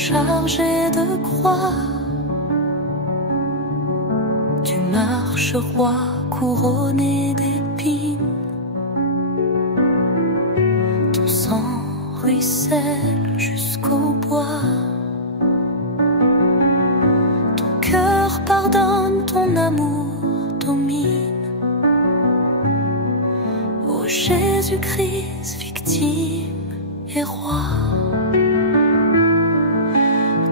chargé de croix. Tu marches, roi, couronné d'épines. Ton sang ruisselle jusqu'au bois. Ton cœur pardonne, ton amour domine. Ô Jésus-Christ, victime et roi.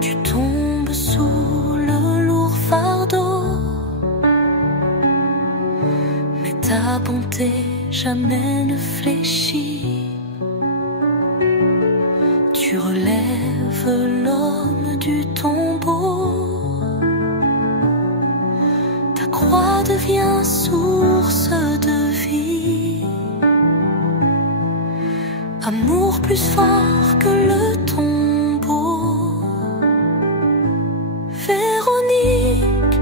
Tu tombes sous le lourd fardeau, mais ta bonté jamais ne fléchit. Tu relèves l'homme du tombeau. Ta croix devient source de vie. Amour plus fort que le tombeau. Véronique,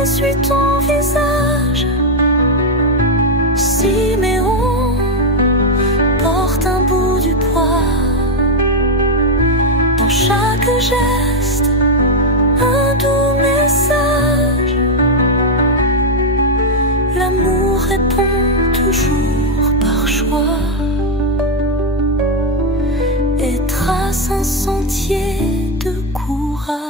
essuie ton visage. Siméon porte un bout du poids. Dans chaque geste, un doux message. L'amour répond toujours par choix et trace un sentier de courage.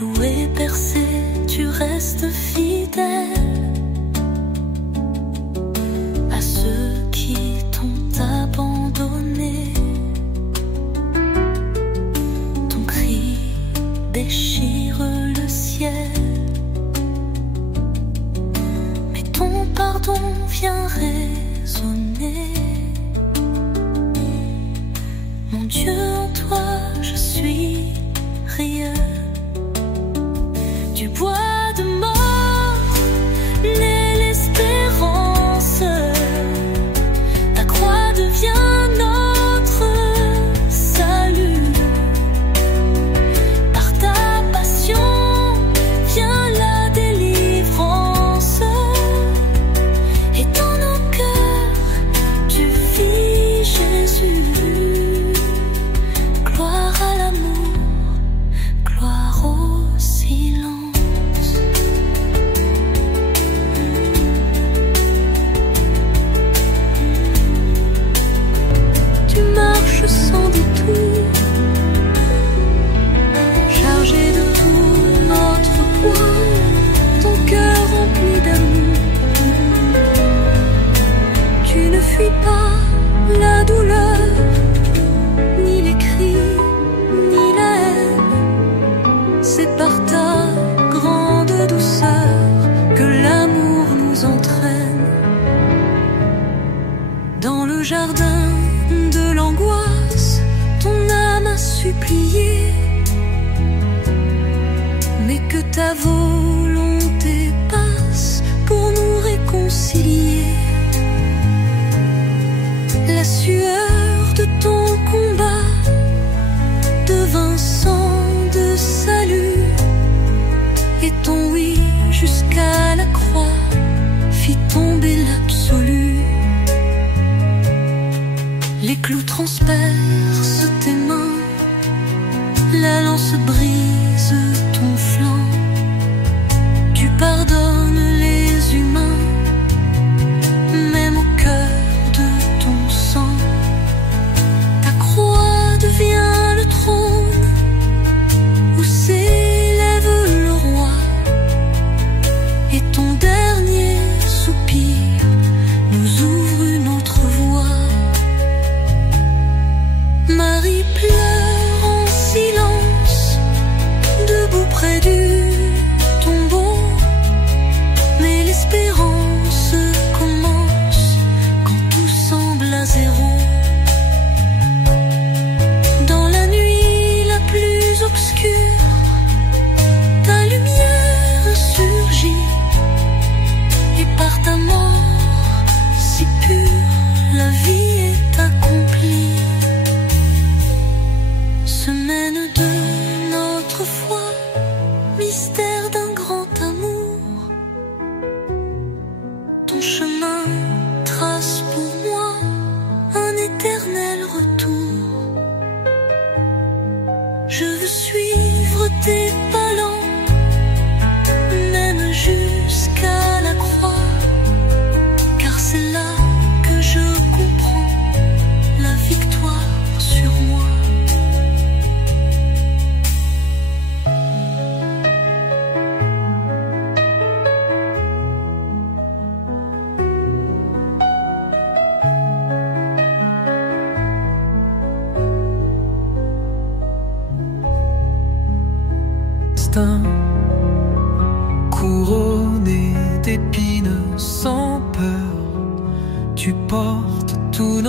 Loué, percé, tu restes fidèle à ceux qui t'ont abandonné. Ton cri déchire le ciel, mais ton pardon vient résonner. Mon Dieu, en toi je suis rien. Du bois de mort, naît l'espérance. Ta croix devient notre salut. Par ta passion vient la délivrance. Et dans nos cœurs, tu vis Jésus. Gloire à l'amour, gloire au silence. Sans détour, chargé de tout notre poids, ton cœur rempli d'amour. Tu ne fuis pas la douleur, ni les cris, ni la haine. C'est par ta grande douceur que l'amour nous entraîne. Dans le jardin de l'angoisse, ton âme a supplié, mais que ta volonté passe pour nous réconcilier. La sueur de ton combat devint sang de salut, et ton oui jusqu'à la croix fit tomber l'absolu. Les clous transpercent tes mains, la lance brise ton flanc. Tu pardonnes les humains, même au cœur de ton sang. Ta croix devient le trône où s'élève le roi, et ton dernier soupir nous ouvre une autre voie. Marie pleure en silence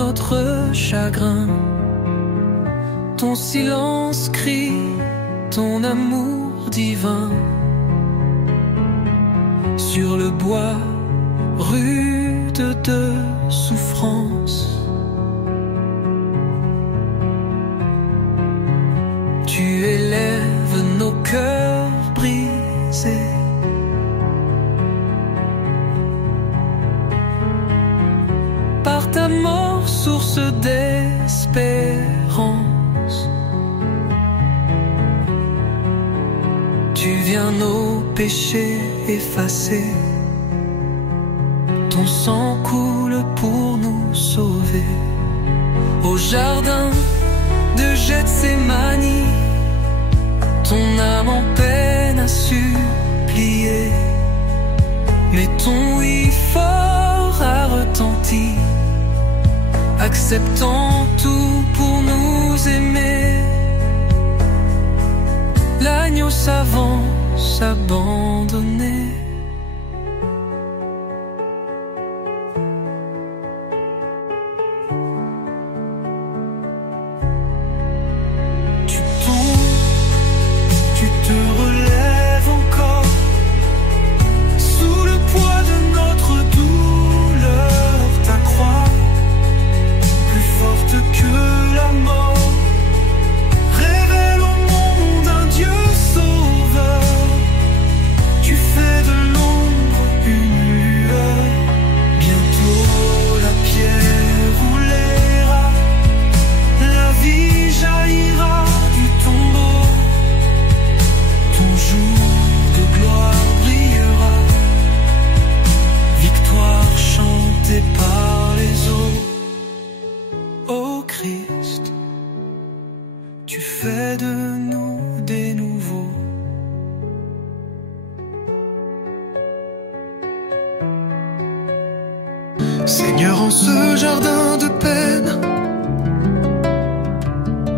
notre chagrin. Ton silence crie ton amour divin. Sur le bois rude de souffrance, tu élèves nos cœurs brisés. Par ta mort, source d'espérance, tu viens nos péchés effacer. Ton sang coule pour nous sauver. Au jardin de Gethsémani, ton âme en peine a supplié, mais ton oui fort a retenti, acceptant tout pour nous aimer. L'agneau s'avance abandonné. Seigneur, en ce jardin de peine,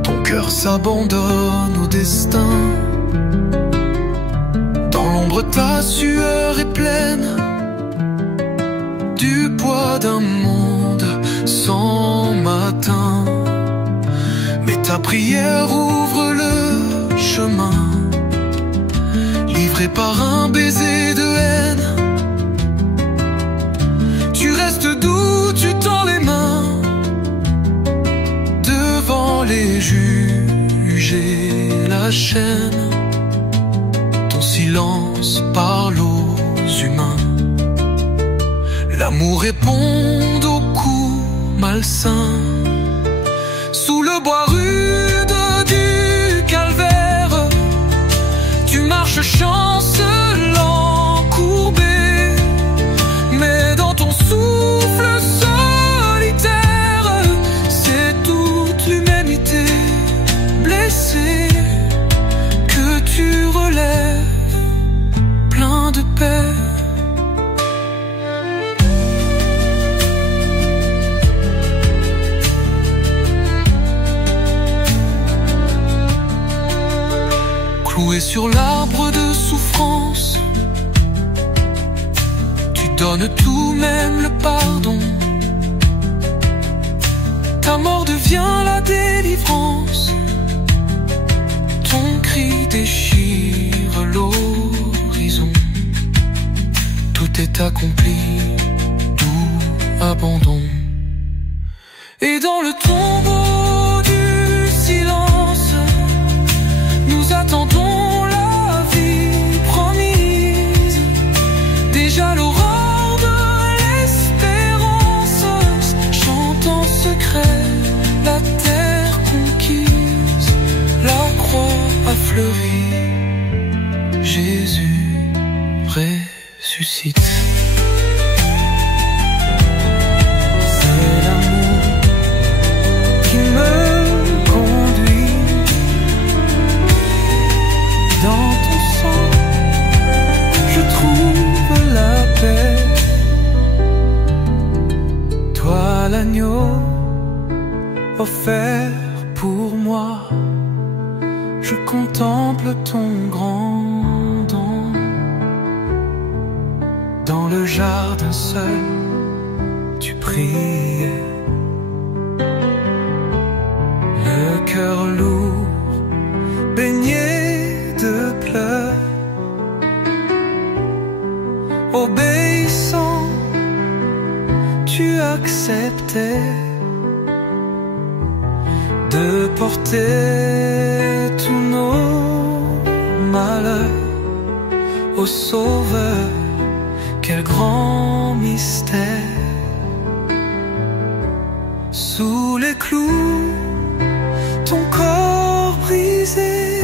ton cœur s'abandonne au destin. Dans l'ombre, ta sueur est pleine du poids d'un monde sans matin. Mais ta prière ouvre le chemin, livré par un baiser de haine. Tu restes doux, tu tends les mains devant les juges et la chaîne. Ton silence parle aux humains. L'amour répond aux coups malsains. Sous le bois rude du calvaire, tu marches chancelant, courbé. Mais dans ton souffle solitaire, c'est toute l'humanité blessée que tu relèves, plein de paix. Cloué sur l'arbre de souffrance, tu donnes tout, même le pardon. Ta mort devient la délivrance. Ton cri déchire l'horizon. Tout est accompli, tout abandon. Et dans le tombeau du silence, nous attendons la vie promise. Déjà l'aurore de l'espérance chante en secret la terre conquise. La croix a fleuri, Jésus ressuscite. C'est l'amour qui me conduit. Dans ton sang, je trouve la paix. Toi l'agneau offert pour moi, je contemple ton grand don. Dans le jardin seul, tu priais, cœur lourd, baigné de pleurs, obéissant, tu acceptais de porter tous nos malheurs au Sauveur. Quel grand mystère! Sous les clous, ton corps brisé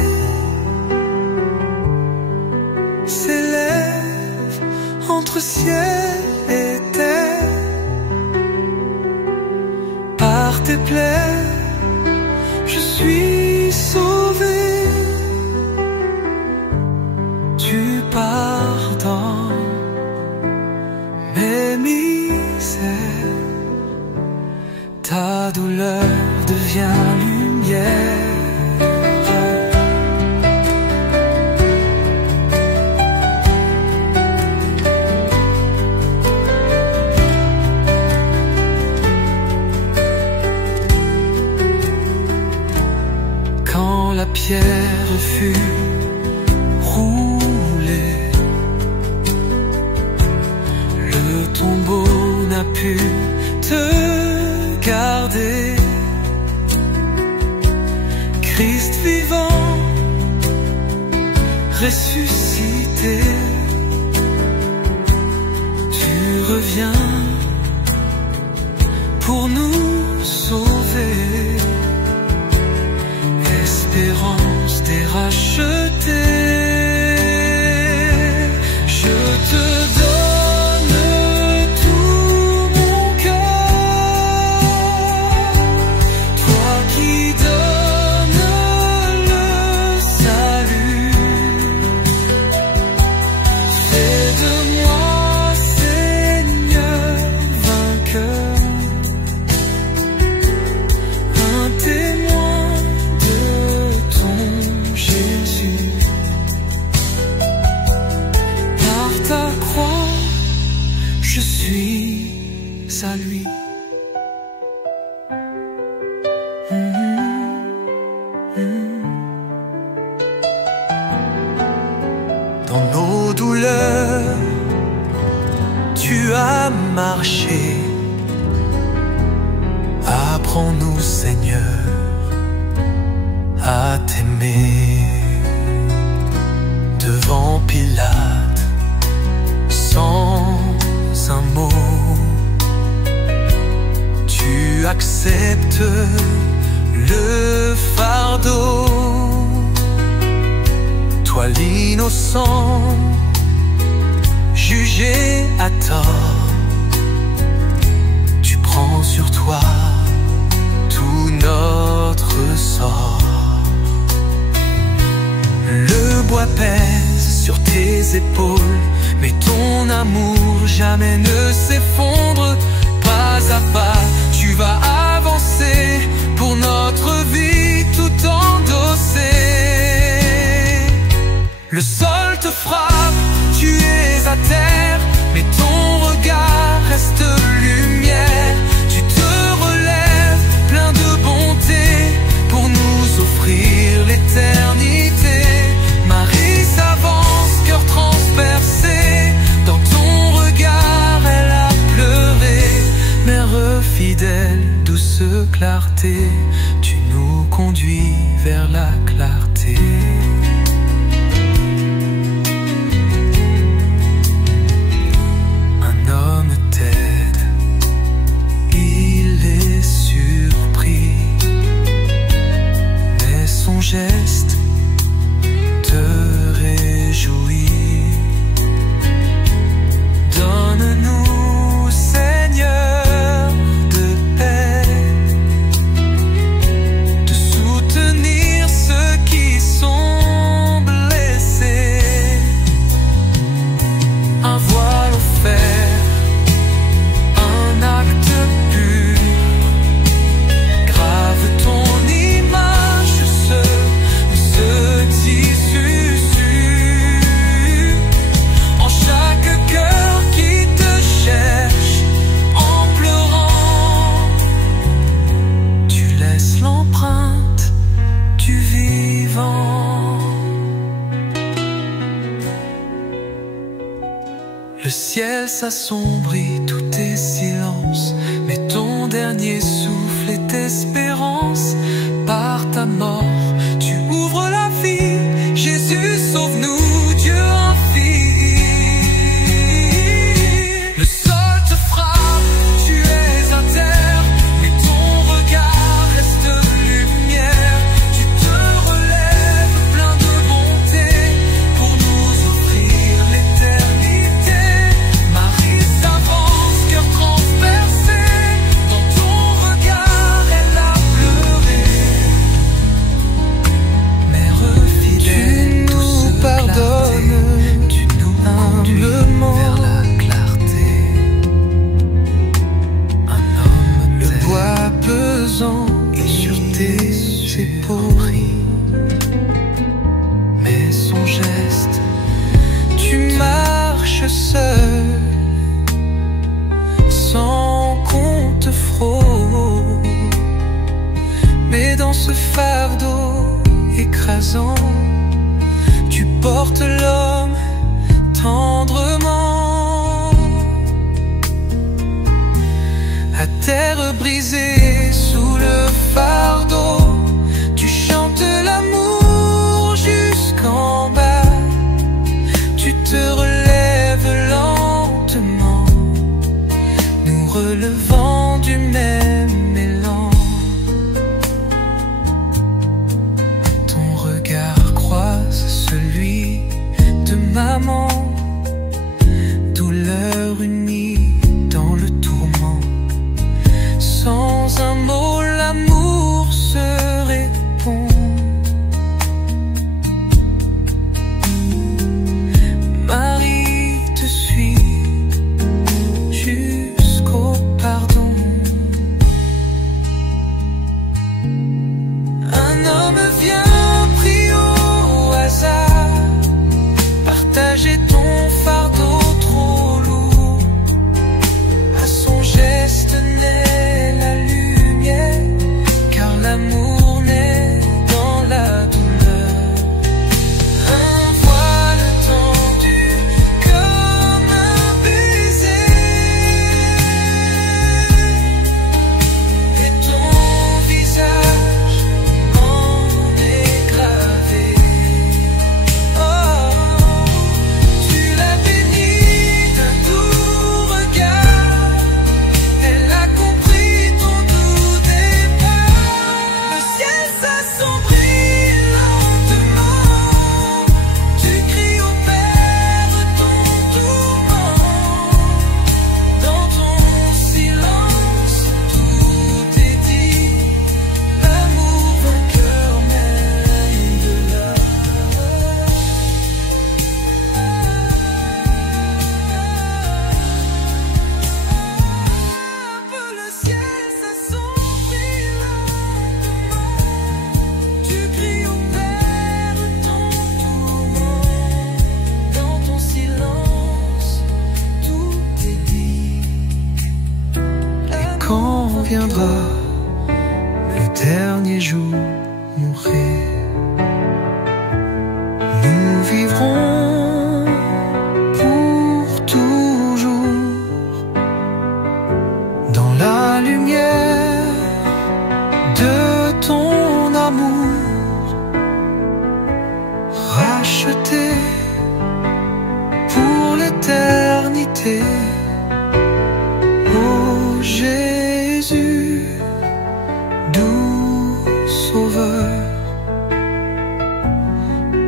s'élève entre ciel et terre. Par tes plaies, je suis sauvé. Tu pardonnes mes misères. Ta douleur devient lumière. Quand la pierre fut roulée, le tombeau n'a pu te garder. Christ vivant, ressuscité, tu reviens pour nous sauver. Espérance t'est rachetée. Je te donne tout mon cœur, toi qui donnes le salut. Fais de moi, Seigneur vainqueur, un témoin de ton Jésus. Par ta croix, je suis à lui. Dans nos douleurs, tu as marché. Apprends-nous, Seigneur, à t'aimer. Devant Pilate, sans un mot, tu acceptes le fardeau. Toi l'innocent, jugé à tort, tu prends sur toi tout notre sort. Le bois pèse sur tes épaules, mais ton amour jamais ne s'effondre. Pas à pas, tu vas avancer pour notre vie tout endossé. Le sol te frappe, tu es à terre, mais ton regard reste lumière. Tu te relèves plein de bonté pour nous offrir l'éternité. Marie s'avance, cœur transpercé, dans ton regard elle a pleuré. Mère fidèle, douce clarté, tu nous conduis vers la clarté. Un homme t'aide, il est surpris, mais son geste te réjouit. Donne-nous, Seigneur, de paix, de soutenir ceux qui sont ciel s'assombrit, tout est silence, mais ton dernier souffle est espérance. Par ta mort, tu ouvres la vie. Jésus, sauve-nous, Dieu infini. Le sol te frappe, tu es à terre, mais ton regard reste lumière. Tu te relèves plein de bonté pour nous offrir l'éternité. Marie s'avance, cœur transpercé, dans ton regard elle a pleuré. Mère fidèle, Tu nous pardonnes, tu nous conduis humblement. vers la clarté. Un homme Le tel poids pesant est sur tes épaules. mais son geste, Tu marches seul, sans qu'on te frôle. Mais dans ce fardeau écrasant, tu portes l'homme tendrement. À terre brisée sous le fardeau, tu chantes l'amour jusqu'en bas. Tu te relèves lentement, nous relevant du même élan. Ton regard croise celui de maman, douleur unie dans le tourment. Sans un mot, l'amour se répond. Marie te suit jusqu'au pardon. Un homme vient, pris au hasard, partager ton fardeau trop lourd. À son geste naît la lumière, car l'amour naît dans la douleur. Un voile tendu comme un baiser, et ton visage en est gravé. Oh, tu l'as bénie d'un doux regard, elle a compris ton doux départ. Le ciel s'assombrit lentement, tu cries au Père ton tourment. Dans ton silence, tout est dit, l'amour vainqueur mène de le ciel s'assombrit lentement, tu cries au Père ton tourment. Dans ton silence, tout est dit. Et quand viendra le dernier jour mourir, nous vivrons pour toujours dans la lumière de ton amour, racheté pour l'éternité. Oh Jésus, doux sauveur,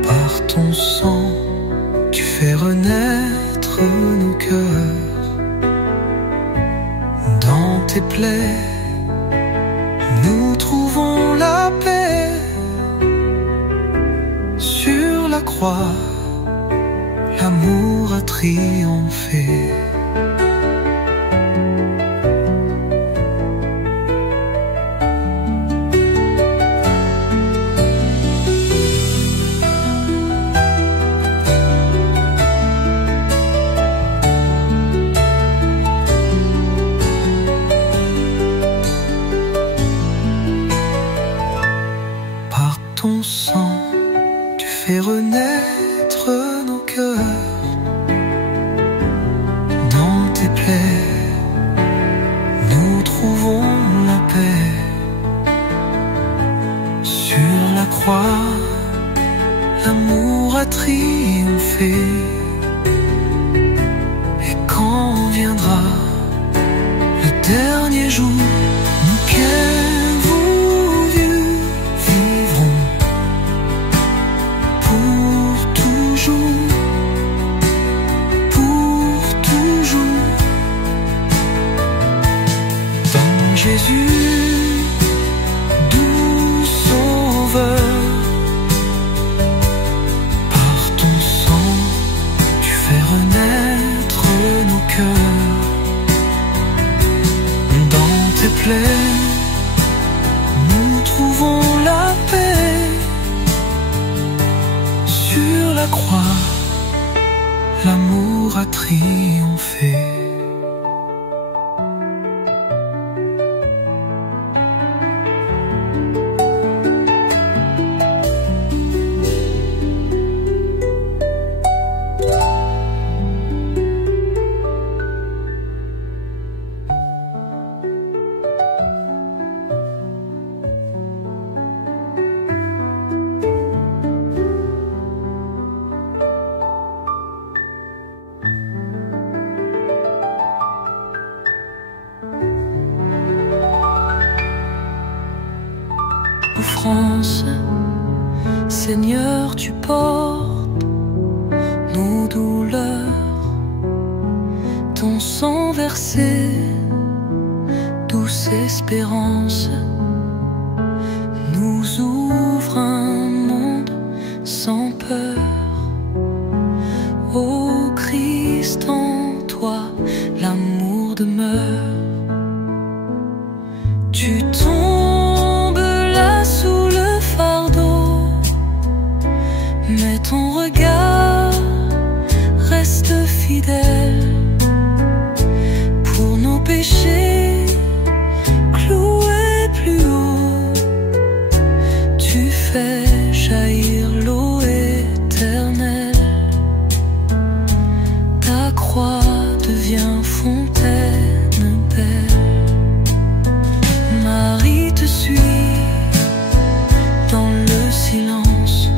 par ton sang, tu fais renaître nos cœurs. Dans tes plaies, nous trouvons la paix. Sur la croix, l'amour a triomphé. Par ton sang, tu fais renaître nos cœurs. la croix, l'amour a triomphé. Et quand viendra le dernier jour, nous qu'avons vu vivrons pour toujours, pour toujours. Dans Jésus, doux sauveur, par ton sang, tu fais renaître nos cœurs. Dans tes plaies, nous trouvons la paix. Sur la croix, l'amour a triomphé. Souffrance, Seigneur, tu portes nos douleurs. Ton sang versé, douce espérance, nous ouvre un monde sans peur. Ô Christ, en toi l'amour demeure. Tu tombes là sous le fardeau, mais ton regard reste fidèle. Pour nos péchés cloués plus haut, tu fais jaillir l'eau éternelle. Ta croix devient fontaine belle. Marie te suit dans le silence,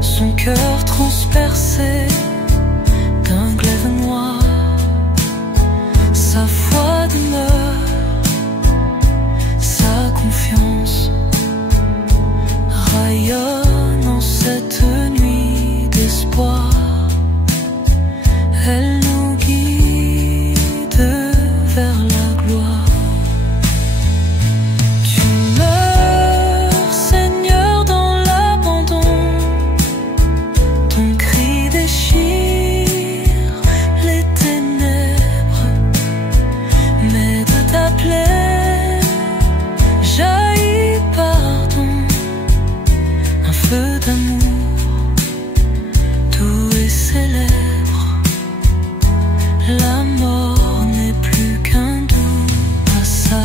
son cœur transpercé d'un glaive noir. Sa foi demeure, sa confiance rayonne en cette nuit d'espoir. Elle nous guide vers la gloire. Tu meurs, Seigneur, dans l'abandon. Ton cri déchire les ténèbres, mais de ta plaie jaillit pardon, un feu d'amour doux et célèbre. La mort n'est plus qu'un doux passage.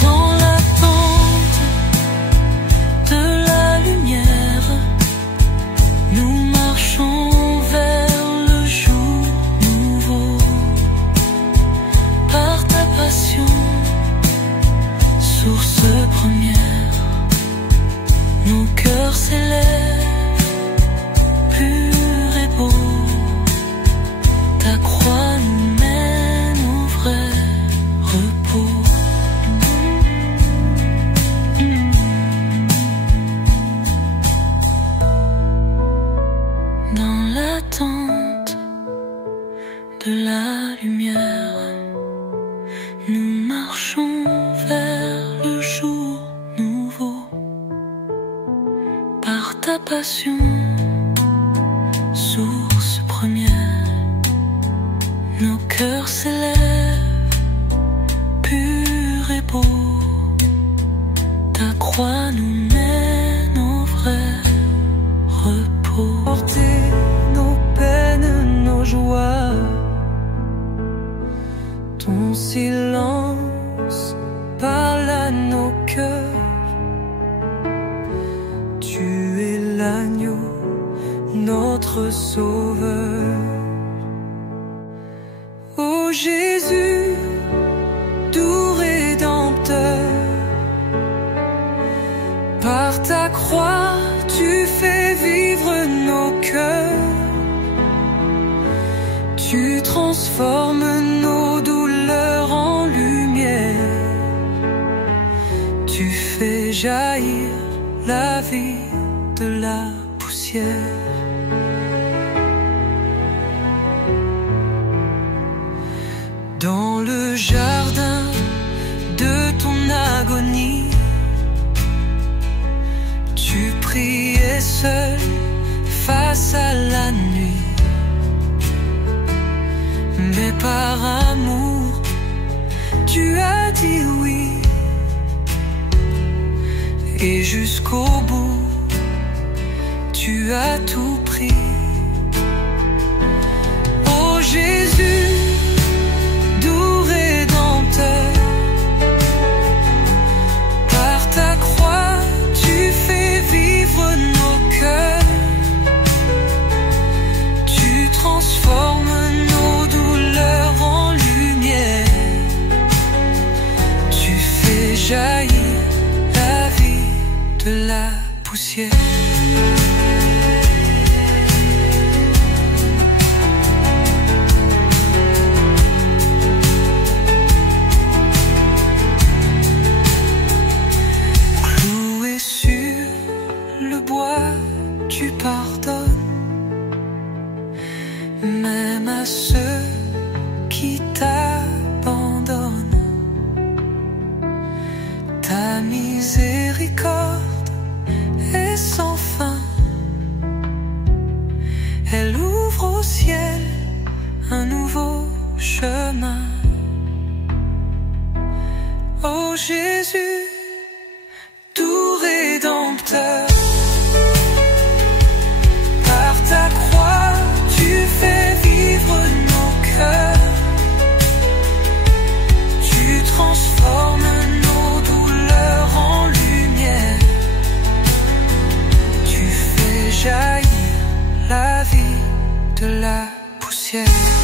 Dans l'attente de la lumière, nous marchons vers le jour nouveau. Par ta passion, source première, nos cœurs s'élèvent, purs et beaux. Ta croix nous mène au vrai repos. Dans l'attente de la lumière, nous marchons vers le jour nouveau. Par ta passion, source première, nos cœurs s'élèvent, purs et beaux. Ta croix nous mène au vrai repos. Porter nos peines, nos joies, ton silence parle à nos cœurs. Tu es l'agneau notre Sauveur. Ô Jésus, doux Rédempteur, par ta croix, tu fais vivre nos cœurs. Tu transformes nos douleurs en lumière. Tu fais jaillir la vie de la poussière. Dans le jardin de ton agonie, tu priais seul face à la nuit. Mais par amour, tu as dit oui. Et jusqu'au bout, tu as tout pris. Ô Jésus, doux Rédempteur, par ta croix, tu fais vivre nos cœurs. Tu transformes nos douleurs en lumière. Tu fais jaillir la vie de la poussière. Cloué sur le bois, tu pardonnes, même à ceux qui t'abandonnent. Ta miséricorde est sans fin. Elle ouvre au ciel un nouveau chemin. Ô Jésus, doux Rédempteur, par ta croix, tu fais vivre nos cœurs. Tu transformes nos douleurs en lumière. Tu fais jaillir la vie de la poussière.